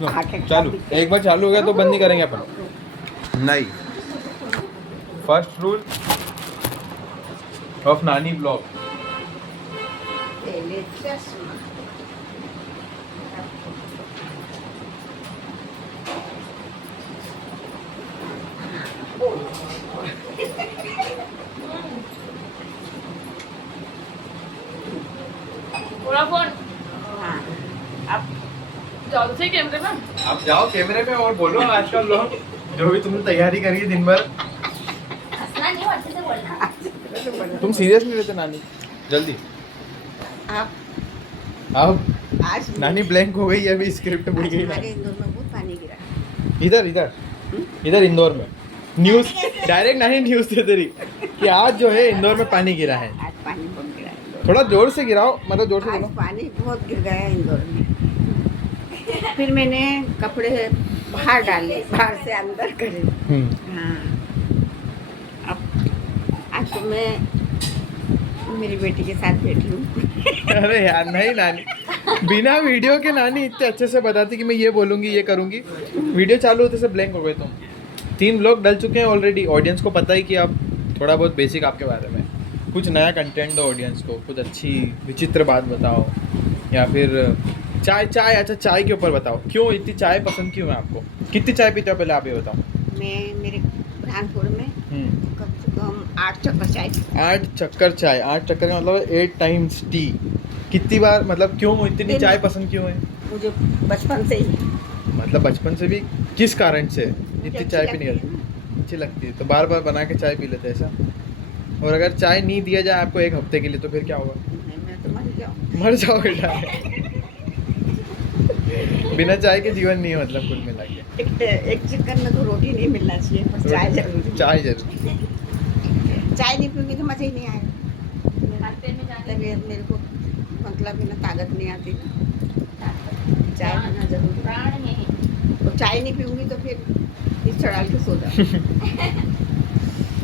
चालू, एक बार चालू हो गया तो बंद नहीं करेंगे अपन। नहीं, फर्स्ट रूल ऑफ नानी ब्लॉग। पूरा फोन अब जाओ से कैमरे में। आप जाओ कैमरे में और बोलो आजकल लोग जो भी तुमने तैयारी करी है दिन भर। हंसना नहीं, अच्छे से बोलना। तुम सीरियस नहीं लेते नानी? जल्दी अब आज नानी ब्लैंक हो गई है, अभी स्क्रिप्ट भूल गई हमारे ना। इंदौर में बहुत पानी गिरा। इधर इधर इधर इंदौर में न्यूज़ डायरेक्ट नानी न्यूज़ दे रही कि आज जो है इंदौर में पानी गिरा है। आज पानी बहुत गिरा है इंदौर थोड़ा जोर से गिराओ, मतलब जोर से में। आज बोलो। पानी बहुत गिर गया है इंदौर में। फिर मैंने कपड़े बाहर डाले, बाहर से अंदर करे। हाँ, अब आज तो मैं मेरी बेटी के साथ बैठी हूँ। अरे यार नहीं नानी, बिना वीडियो के नानी इतने अच्छे से बताती कि मैं ये बोलूँगी ये करूँगी, वीडियो चालू होते से ब्लैंक हो गए तुम। 3 ब्लॉग डल चुके हैं ऑलरेडी, ऑडियंस को पता ही कि आप थोड़ा बहुत बेसिक आपके बारे में कुछ नया कंटेंट दो ऑडियंस को, कुछ अच्छी विचित्र बात बताओ, या फिर चाय अच्छा चाय के ऊपर बताओ, क्यों इतनी चाय पसंद क्यों है आपको? कितनी चाय पीते हो पहले आप ये बताओ। मैं मेरे बुरहानपुर में कम से कम 8 चक्कर चाय। 8 चक्कर चाय, 8 चक्कर का मतलब 8 टाइम्स टी। कितनी बार, मतलब क्यों इतनी चाय पसंद क्यों है? मुझे बचपन से ही मतलब बचपन से भी किस कारण से इतनी अच्छी चाय पीनी लगती करती? है ना। अच्छी लगती है तो बार बार बना के चाय पी लेते हैं ऐसा? और अगर चाय नहीं दिया जाए आपको 1 हफ्ते के लिए तो फिर क्या होगा? मैं तो मर जाऊँ। मर जाओ बेटा। बिना चाय के जीवन नहीं है, मतलब कुल मिला के। एक चिकन में तो रोटी नहीं मिलना चाहिए, बस चाय जरूरी। चाय जरूर। चाय नहीं पीऊंगी तो मजा ही नहीं आएगा। हफ्ते में जाने तबीयत मेरे को मतलब बिना ताकत नहीं आती ना। चाय पीना जरूरी। प्राण है। और चाय नहीं पीऊंगी तो फिर इस चढ़ाल के सो जाऊँ।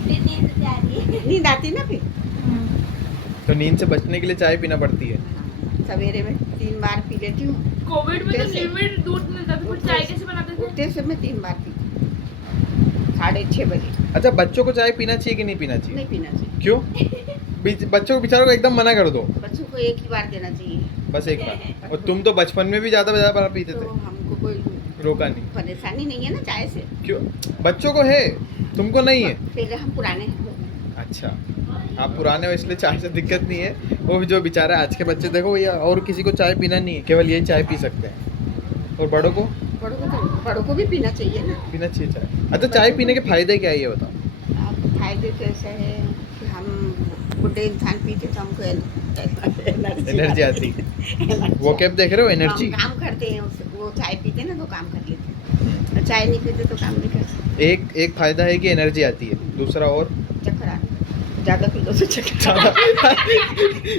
फिर नींद से आ रही है। नींद आती ना फिर। तो नींद से बचने के लिए चाय पीना पड़ती है। सवेरे में 3 बार पी लेती हूँ। कोविड में तो कैसे? लिमिट दूध मिलता था, फिर चाय कैसे बनाते थे? उठते से मैं 3 बार पीती हूँ। 6:30 बजे। अच्छा, बच्चों को चाय पीना चाहिए कि नहीं पीना चाहिए? नहीं पीना चाहिए। क्यों? बच्चों को बेचारों को एकदम मना कर दो। बच्चों को एक ही बार देना चाहिए। बस एक बार। और तुम तो बचपन में भी ज़्यादा बार पीते तो थे, हमको कोई रोका नहीं। परेशानी नहीं है ना चाय से। क्यों? बच्चों को है, तुमको नहीं है। फिर हम पुराने हैं। अच्छा, आप पुराने हो इसलिए चाय से दिक्कत नहीं है। वो भी जो बेचारा आज के बच्चे देखो भैया, और किसी को चाय पीना नहीं है, केवल यही चाय पी सकते हैं। और बड़ों को बड़ों को भी पीना चाहिए ना। पीना चाहिए चाय। अच्छा, चाय पीने के फायदे क्या है ये बताओ। अब फायदे तो ऐसे है कि हम बुढ़े इंसान पीते तो हमको एनर्जी आती है। वो कैप देख रहे हो, एनर्जी। हम काम करते हैं वो चाय पीते ना तो काम कर लेते हैं। चाय नहीं पीते तो काम नहीं कर सकते। एक फायदा है कि एनर्जी आती है, दूसरा और चक्कर आते ज़्यादा पी लो तो चक्कर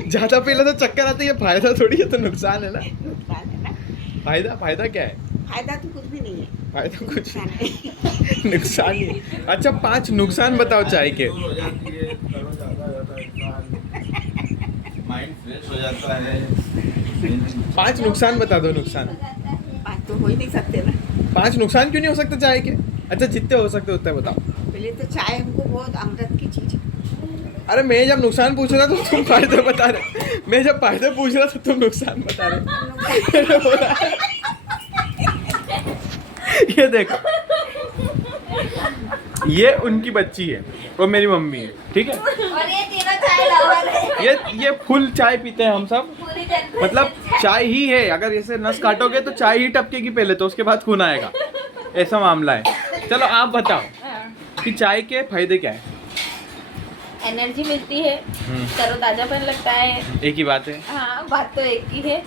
ज़्यादा पी लो तो चक्कर आती है। फायदा थोड़ी है, तो नुकसान है ना। नुकसान है ना। फायदा क्या है? फायदा तो कुछ भी नहीं है। फायदा कुछ नुकसान है। नुकसान ही है। अच्छा, 5 नुकसान बताओ चाय के। माइंड फ्रेश हो जाता है। 5 नुकसान बता दो। नुकसान बात तो हो ही नहीं सकते ना। 5 नुकसान क्यों नहीं हो सकते चाय के? अच्छा, जितने हो सकते उतने बताओ। पहले तो चाय हमको बहुत अमृत की चीज़ है। अरे मैं जब नुकसान पूछ रहा था तो तुम फायदे बता रहे, मैं जब फायदे पूछ रहा था तुम नुकसान बता रहे। ये देखो, ये उनकी बच्ची है और मेरी मम्मी है, ठीक है? और ये तीनों चाय लवर है। ये फुल चाय पीते हैं हम सब। पूरी जनरेशन मतलब चाय ही है, अगर इसे नस काटोगे तो चाय ही टपकेगी पहले, तो उसके बाद खून आएगा। ऐसा मामला है। चलो आप बताओ कि चाय के फायदे क्या है? एनर्जी मिलती है, तरोताजापन लगता है। एक ही बात है। हाँ, बात तो एक ही है।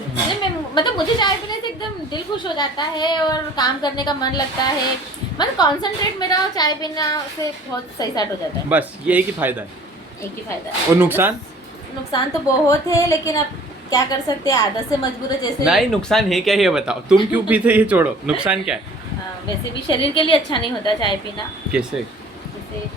मतलब मुझे चाय पीने से एकदम दिल खुश हो जाता है और काम करने का मन लगता है। मतलब कंसंट्रेट मेरा चाय पीना से बहुत सही सेट हो जाता है। बस ये एक ही फायदा है। एक ही फायदा है। और नुकसान? नुकसान तो बहुत है, लेकिन अब क्या कर सकते हैं, आदत से मजबूर है। जैसे नहीं, नुकसान है क्या ये बताओ। तुम क्यों पीते ये छोड़ो, नुकसान क्या है? वैसे भी शरीर के लिए अच्छा नहीं होता चाय पीना। कैसे? जैसे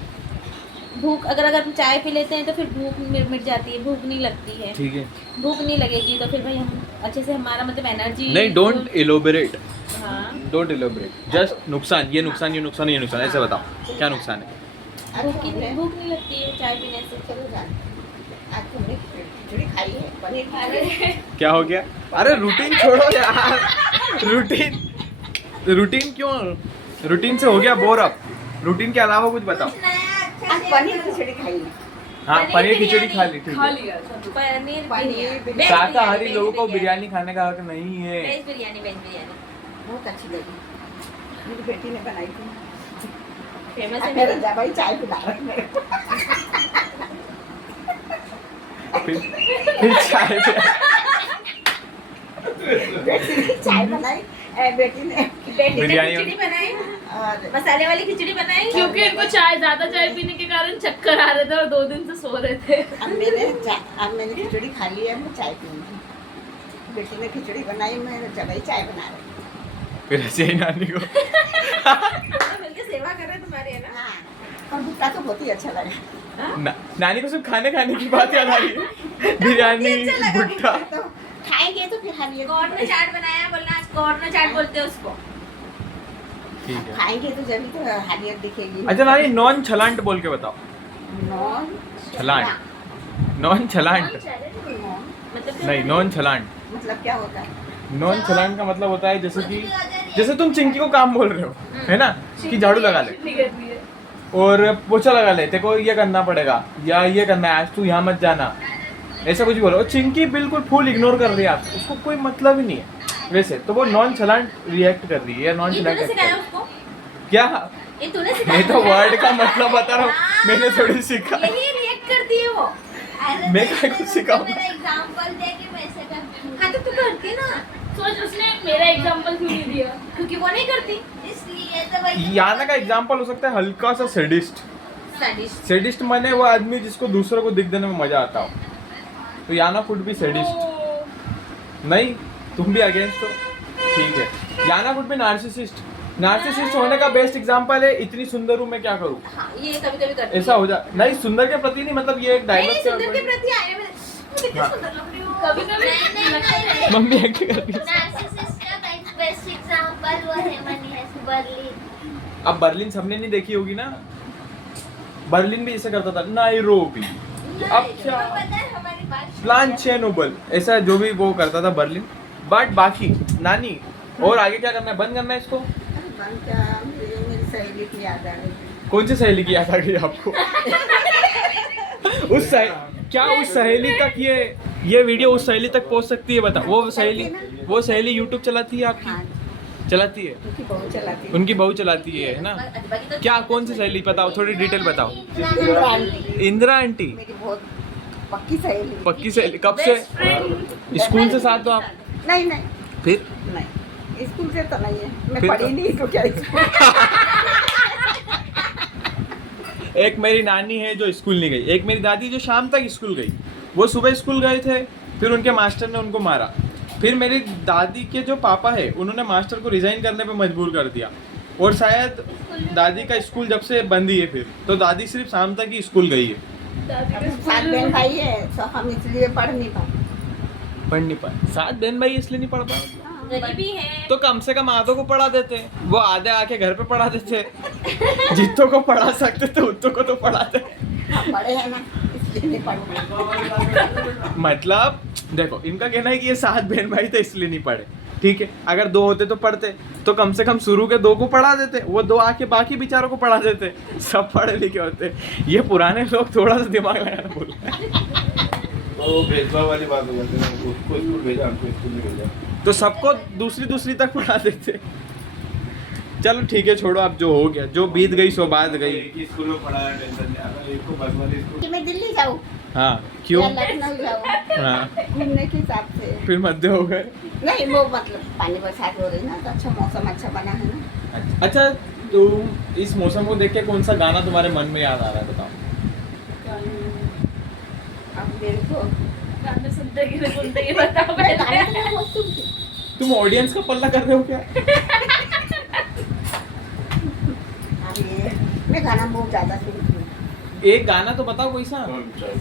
भूख अगर चाय पी लेते हैं तो फिर भूख मिट जाती है, भूख नहीं लगती है। ठीक है, भूख नहीं लगेगी तो फिर भाई हम अच्छे से हमारा मतलब एनर्जी नहीं डोंट इलोबरेट, हाँ डोंट इलोबरेट, जस्ट नुकसान, ये नुकसान, ये नुकसान, ये नुकसान, ऐसे बताओ क्या नुकसान है। भूख नहीं लगती है चाय पीने से। चलो जान, आज तुमने खिचड़ी खाई है, पनीर खा रहे हैं। क्या हो गया? अरे रूटीन छोड़ो यार, रूटीन क्यों, रूटीन से हो गया बोर, अब रूटीन के अलावा कुछ बताओ। आज पनीर खिचड़ी खाई है। हाँ पनीर खिचड़ी खा ली, ठीक है। पनीर पनीर बिरयानी। शाकाहारी लोगों को वेज बिरयानी खाने का हक नहीं है। वेज बिरयानी, वेज बिरयानी बहुत अच्छी लगी, मेरी बेटी ने बनाई थी। फेमस है मेरा मेरी। जवाई चाय पिला रहा है मेरे को। फिर चाय पे बेटी ने चाय बनाई, बेटी ने बिरयानी खिचड़ी बनाई, और मसाले वाली खिचड़ी बनाई। क्योंकि इनको ज्यादा चाय पीने के कारण चक्कर आ रहे थे और 2 दिन से सो रहे थे। अब मैंने खिचड़ी खा ली है, मैं चाय पीऊंगी। बेटी ने खिचड़ी बनाई, मेरा जवाई चाय बना रहे। फिर ऐसे ही नानी को मिलके सेवा कर रहे तुम्हारी, है ना। हाँ, और भुट्टा तो बहुत ही अच्छा लगा। नानी को सिर्फ खाने की बात याद आ रही है, बिरयानी भुट्टा। तो खाएंगे तो फिर हम ये कॉर्न चाट बनाया, बोलना आज कॉर्न चाट बोलते हैं उसको। ठीक है। खाएंगे तो जब तो हरियत दिखेगी। अच्छा नानी नॉन छलांट बोल के बताओ। नॉन छलांट, नॉन छलांट मतलब नहीं, नॉन छलांट। मतलब क्या होता है? नॉन छलांट का मतलब होता है जैसे कि जैसे तुम चिंकी को काम बोल रहे हो, है ना, कि झाड़ू लगा ले छुट्टी कर दी है। और पोछा लगा ले, तेरे को ये करना पड़ेगा या ये करना है, आज तू यहाँ मत जाना, ऐसा कुछ बोलो। और चिंकी बिल्कुल फुल इग्नोर कर रही है आपको, उसको कोई मतलब ही नहीं है वैसे, तो वो नॉन छलांट रिएक्ट कर रही है या नॉन ये छलांट तूने सिखाया उसको? क्या? ये तूने सिखाया? मैं तो वर्ड का मतलब बता रहा हूँ, मैंने थोड़ी सीखा। यही रिएक्ट करती है वो। मैं क्या कुछ सिखाऊं? मेरा एग्जांपल दे कि मैं ऐसे करती हूँ। हाँ तो तू करती ना, सोच उसने मेरा एग्जांपल क्यों नहीं दिया? क्योंकि वो नहीं करती इसलिए तो भाई। याना का एग्जाम्पल हो सकता है हल्का सा सेडिस्ट। सैडिस्ट। सेडिस्ट माने वो आदमी जिसको दूसरों को दिख देने में मजा आता हो, तो याना कुड भी सेडिस्ट। नहीं, तुम भी अगेंस्ट हो, ठीक है। याना कुड भी नार्सिसिस्ट। नार्सिसिस्ट होने का बेस्ट एग्जांपल है, इतनी सुंदर हूँ मैं क्या करूँ, हाँ ये कभी कभी करती ऐसा हो जा। नहीं सुंदर के प्रति नहीं, मतलब ये एक नहीं डायलॉग सुंदर के प्रति आए मैं कितनी हाँ। सुंदर लग रही हूँ। कभी-कभी लगता है। मम्मी एक्ट कर रही है। नार्सिसिस्ट का बेस्ट एग्जांपल वो है मनी है बर्लिन। अब बर्लिन सबने नहीं देखी होगी ना, बर्लिन भी ऐसे करता था, नाइरोबी, अब क्या पता है हमारी बात प्लांचे नोबल, ऐसा जो भी वो करता था बर्लिन। बट बाकी नानी और आगे क्या करना है, बंद करना है इसको। बंद क्या, मेरी सहेली की याद आ गई। कौन सी सहेली की याद आ गई आपको? उस क्या उस सहेली तक ये वीडियो उस सहेली तक पहुंच सकती है, बता। वो सहेली यूट्यूब चलाती है आपकी? हाँ, चलाती है, उनकी बहू चलाती है। उनकी बहू चलाती है ना। बाकी तो क्या कौन सी सहेली बताओ, थोड़ी डिटेल बताओ। इंदिरा आंटी, इंदिरा आंटी मेरी बहुत पक्की सहेली। पक्की सहेली, कब से? स्कूल से साथ हो आप? नहीं नहीं फिर नहीं, स्कूल से तो नहीं है, मैं फिर पढ़ी तो- नहीं तो क्या एक मेरी नानी है जो स्कूल नहीं गई, एक मेरी दादी जो शाम तक स्कूल गई। वो सुबह स्कूल गए थे, फिर उनके मास्टर ने उनको मारा। फिर मेरी दादी के जो पापा है उन्होंने मास्टर को रिजाइन करने पे मजबूर कर दिया, और शायद दादी का स्कूल जब से बंद ही है, फिर तो दादी सिर्फ शाम तक ही स्कूल गई है। दादी का सात स्कूल बहन भाई है तो हम इसलिए पढ़ नहीं पाए। पढ़ नहीं पाए, 7 बहन भाई इसलिए नहीं पढ़ पाए। गरीबी है तो कम से कम आधों को पढ़ा देते, वो आधे आके घर पे पढ़ा देते। जितों को पढ़ा सकते थे उतों को तो पढ़ाते। हम पढ़े हैं ना, इसलिए नहीं पढ़ पाए। मतलब देखो, इनका कहना है कि ये 7 बहन भाई थे इसलिए नहीं पढ़े, ठीक है। अगर 2 होते तो पढ़ते, तो कम से कम शुरू के 2 को पढ़ा देते, वो 2 आके बाकी बेचारों को पढ़ा देते, सब पढ़े लिखे होते। ये पुराने लोग थोड़ा सा दिमाग लगाना भूल गए। वो भेदभाव वाली बात हो जाती है, उसको स्कूल भेजा, हमको स्कूल नहीं भेजा। तो सबको दूसरी तक पढ़ा देते। चलो ठीक है, छोड़ो, अब जो हो गया, जो बीत गई सो बात गई। एक ही स्कूल में पढ़ा है, टेंशन नहीं। अगर एक को बस वाली स्कूल कि मैं दिल्ली जाऊँ हाँ क्यों? या लखनऊ जाऊँ हाँ घूमने के हिसाब से। फिर मध्य हो गए। नहीं वो मतलब पानी बरसात हो रही ना, तो अच्छा मौसम अच्छा बना है ना। अच्छा, तुम इस मौसम को देख के कौन सा गाना तुम्हारे मन में याद आ रहा है, बताओ। अब मेरे को गाने सुनते ही बताओ मैं गाने पहले। तो बहुत सुनती हूँ। तुम ऑडियंस का पल्ला कर रहे हो क्या? अब ये मैं गाना बहुत ज़्यादा सुनती हूँ। एक गाना तो बताओ कोई सा। कौन चाय?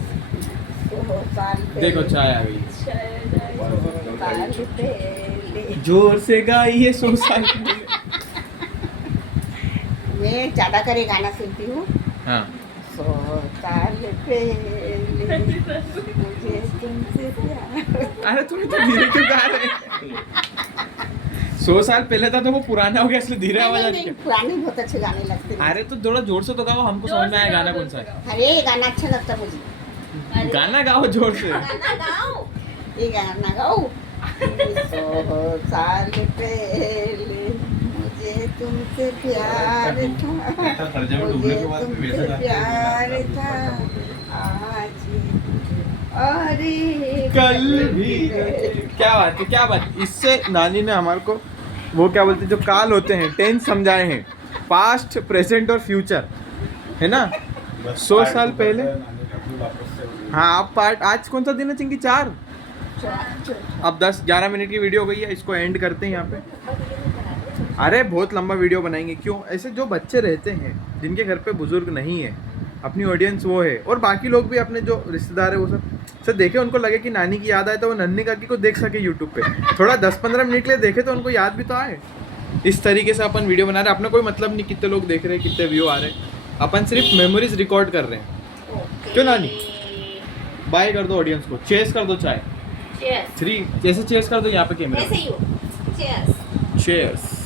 100 साल पहले, देखो चाय आ गई। 100 साल पहले। जोर से गाइए 100 साल। मैं ज्यादा करे गाना सुनती हूँ। हाँ 100 साल पहले मुझे तुमसे प्यार। अरे तुम्हें तो धीरे क्यों गा रहे? 100 साल पहले था तो वो पुराना हो गया इसलिए धीरे आवाज आ रही नहीं, है। पुराने बहुत अच्छे गाने लगते हैं। अरे तो थोड़ा जोर से तो गाओ, हमको समझ में आया गाना कौन सा है। अरे ये गाना अच्छा लगता है मुझे। गाना गाओ जोर से। गाना गाओ। ये गाना गाओ। 100 साल पहले मुझे तुमसे प्यार था, ऐसा तर्जुमा ढूंढने मुझे के बाद भी तुमसे वैसा प्यार था, आज अरे कल भी। क्या बात है, क्या बात। इससे नानी ने हमारे को वो क्या बोलते हैं, जो काल होते हैं, टेंस समझाए हैं, पास्ट प्रेजेंट और फ्यूचर, है ना। 100 साल पहले। हाँ आप पार्ट, आज कौन सा दिन है चिंकी? 4। अब 10-11 मिनट की वीडियो हो गई है, इसको एंड करते हैं यहाँ पे। अरे बहुत लंबा वीडियो बनाएंगे, क्यों? ऐसे जो बच्चे रहते हैं जिनके घर पे बुजुर्ग नहीं है, अपनी ऑडियंस वो है, और बाकी लोग भी अपने जो रिश्तेदार है वो सब देखे, उनको लगे कि नानी की याद आए तो वो नन्ही काकी को देख सके यूट्यूब पे, थोड़ा 10-15 मिनट के लिए देखे तो उनको याद भी तो आए। इस तरीके से अपन वीडियो बना रहे हैं। अपना कोई मतलब नहीं कितने लोग देख रहे हैं, कितने व्यू आ रहे हैं, अपन सिर्फ मेमोरीज रिकॉर्ड कर रहे हैं। क्यों नानी? बाय कर दो ऑडियंस को, चेस कर दो चाय। Cheers. 3 जैसे चेस कर दो यहाँ पे कैमरा। ऐसे ही हो। Cheers. चेयर्स।